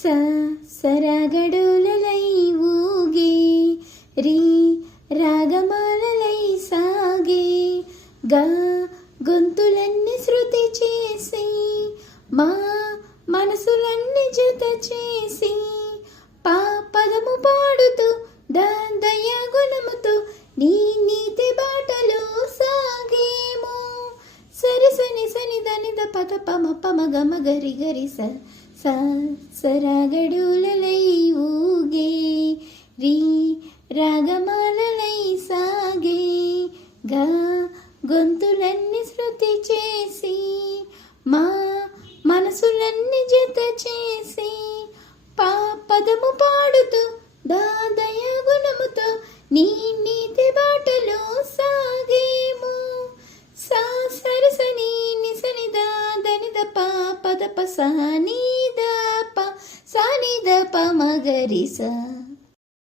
స సరగడులలై ఊగే రీ రాగమాలలై సాగే గా గొంతులన్నీ శృతి చేసి మా మనసులన్నీ జత చేసి పా పదము పాడుతూ దయ గుణముతో నీ నీతి బాటలో సాగేమో సరిసని సని దనిద పద పమ పమ గమ గరి గరి స సరగడులలై ఊగే రీ రాగమాలలై సాగే గా గొంతులన్నీ శృతి చేసి మా మనసులన్నీ జత చేసి పా పదము పాడుతూ దయ గుణముతో నీ నీతి బాటలో సాగేము సా సరసని నిసని దనిద పా పద ప సాని ద ప మగరి సా